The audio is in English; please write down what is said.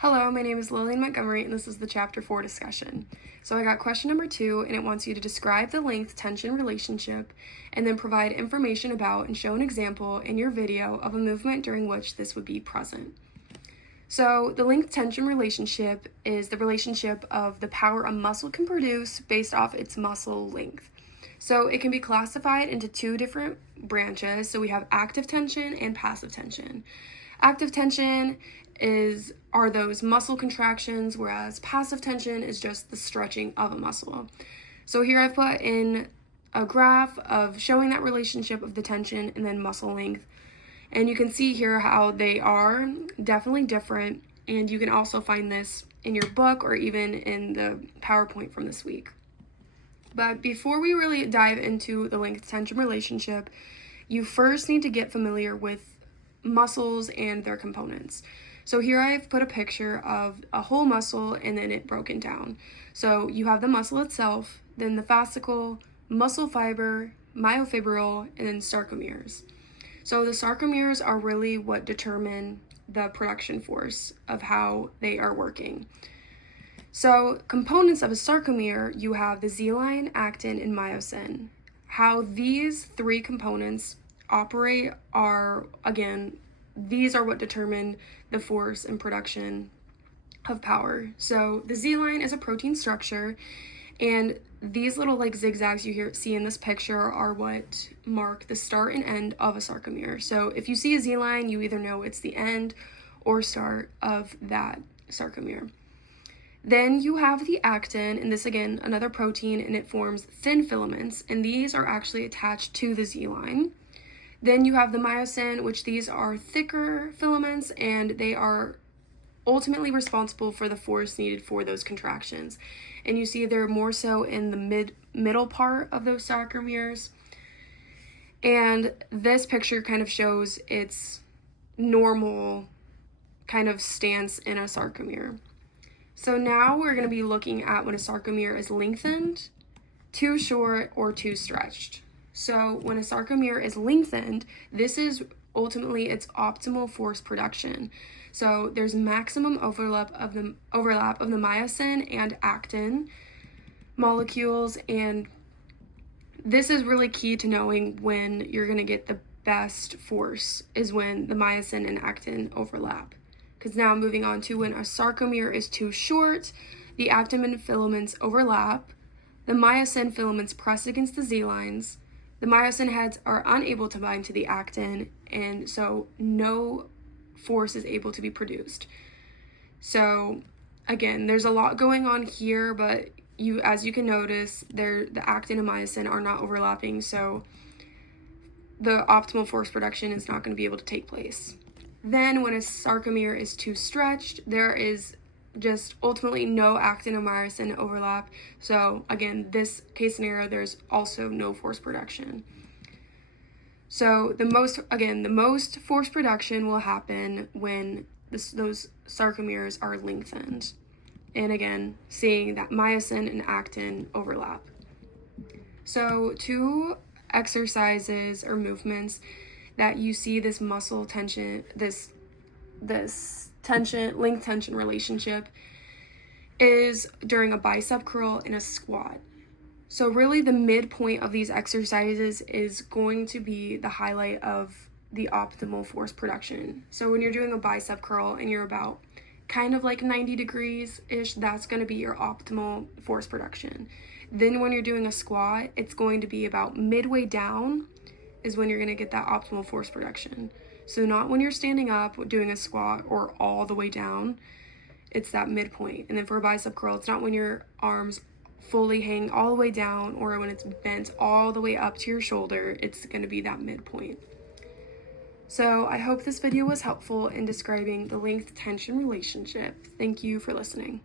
Hello, my name is Lillian Montgomery, and this is the Chapter 4 discussion. So I got question number 2, and it wants you to describe the length-tension relationship, and then provide information about and show an example in your video of a movement during which this would be present. So the length-tension relationship is the relationship of the power a muscle can produce based off its muscle length. So it can be classified into two different branches. So we have active tension and passive tension. Active tension are those muscle contractions, whereas passive tension is just the stretching of a muscle. So here I've put in a graph of showing that relationship of the tension and then muscle length. And you can see here how they are definitely different, and you can also find this in your book or even in the PowerPoint from this week. But before we really dive into the length-tension relationship, you first need to get familiar with muscles and their components. So here I've put a picture of a whole muscle and then it broken down. So you have the muscle itself, then the fascicle, muscle fiber, myofibril, and then sarcomeres. So the sarcomeres are really what determine the production force of how they are working. So components of a sarcomere, you have the Z-line, actin, and myosin. How these three components operate are, again, these are what determine the force and production of power. So the Z-line is a protein structure, and these little zigzags you see in this picture are what mark the start and end of a sarcomere. So if you see a Z-line, you either know it's the end or start of that sarcomere. Then you have the actin, and this again, another protein, and it forms thin filaments, and these are actually attached to the Z-line. Then you have the myosin, which these are thicker filaments, and they are ultimately responsible for the force needed for those contractions. And you see they're more so in the middle part of those sarcomeres. And this picture kind of shows its normal kind of stance in a sarcomere. So now we're going to be looking at when a sarcomere is lengthened, too short, or too stretched. So when a sarcomere is lengthened, this is ultimately its optimal force production. So there's maximum overlap of the myosin and actin molecules, and this is really key to knowing when you're going to get the best force is when the myosin and actin overlap. Because now moving on to when a sarcomere is too short, the actin filaments overlap, the myosin filaments press against the Z-lines, the myosin heads are unable to bind to the actin, and so no force is able to be produced. So again, there's a lot going on here, but as you can notice, the actin and myosin are not overlapping, so the optimal force production is not going to be able to take place. Then when a sarcomere is too stretched, there is just ultimately no actin and myosin overlap. So again, this case scenario, there's also no force production. So the most force production will happen when those sarcomeres are lengthened. And again, seeing that myosin and actin overlap. So two exercises or movements that you see this muscle tension, this tension, length tension relationship is during a bicep curl and a squat. So really the midpoint of these exercises is going to be the highlight of the optimal force production. So when you're doing a bicep curl and you're about kind of like 90 degrees-ish, that's going to be your optimal force production. Then when you're doing a squat, it's going to be about midway down is when you're going to get that optimal force production. So not when you're standing up doing a squat or all the way down, it's that midpoint. And then for a bicep curl, it's not when your arms fully hang all the way down or when it's bent all the way up to your shoulder, it's going to be that midpoint. So I hope this video was helpful in describing the length-tension relationship. Thank you for listening.